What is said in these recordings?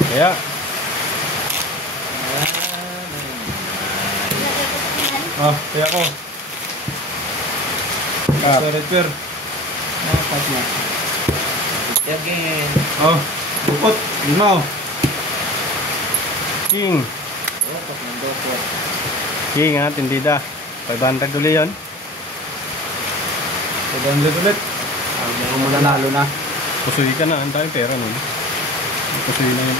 Kaya. Kaya ko. Repair. Dapat na. Again. Bukot. Limaw. King. King ha, tindida. 500 ulit yun. 500 ulit. Ako mo nanalo na. Pusuli ka na, ang tayo pera nun. Pusuli na yun.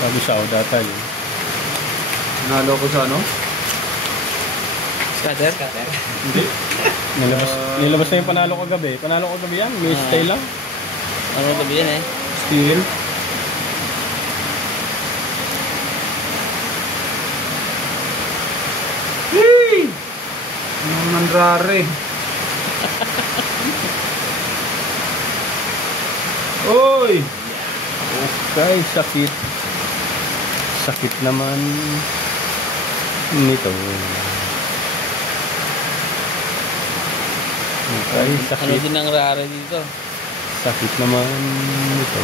Sabi sa ako data yun. Nanalo ko sa ano? Scatter? Hindi. Nilabas na yung panalo ko gabi. Panalo ko gabi yan, may style lang. Ano gabi yan eh? Steel. Hey! Anong nandrare? Oy! Okay, sakit. Sakit naman nito. Okay, Ano sakit. din ang rare dito? Sakit naman nito.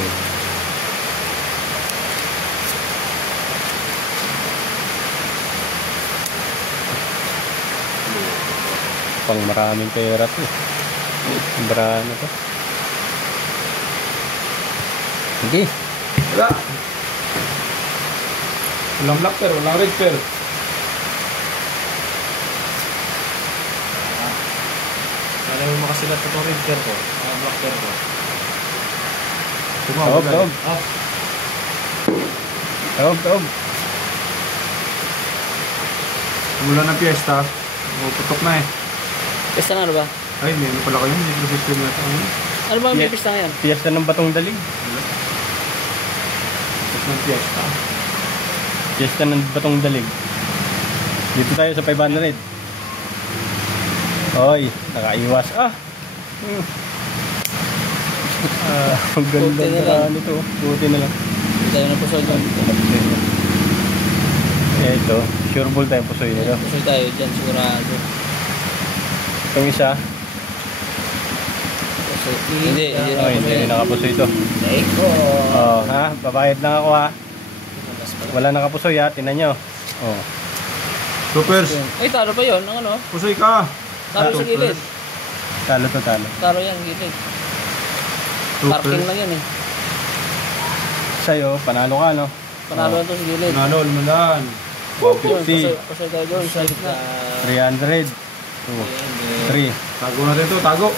Pang maraming pera to. Bra na to. Sige. Wala. Walang black pair, walang red pair. Sana mo makasilat ito red pair ko. Black pair ko. Tawag. Tawag. Mula ng piyesta, putok na eh. Pesta na ano ba? Ay, may ano pala kayo, hindi ko system na ito. Ano ba may pesta ngayon? Piyesta ng Batong Dalig. Putok ng piyesta. Piyesta ng Batong Dalig. Dito tayo sa 500. Oy, nakaiwas. Ang ganda Buti na lang. na nito. Buti na lang. Hindi tayo na pusoy doon. Ito, sure ball tayo pusoy nito. Pusoy tayo dyan sigurado. Itong isa. Pusoy. Hindi na Hindi nakapusoy ito. Eko! Ha? Babayad lang ako ha. Wala nakapusoy ha, tinan nyo. Supers! Ay, talo pa yun. Ang ano? Pusoy ka! Talo sa gilid. Talo to talo. Talo yan, gilid. Parking lang yan eh. Sa'yo, panalo ka no? Panalo to sa gilid. Nanalo, lumalaan. 150. Pusoy tayo doon. Sa gitna. 300. 2, 3. Tago natin ito, tago.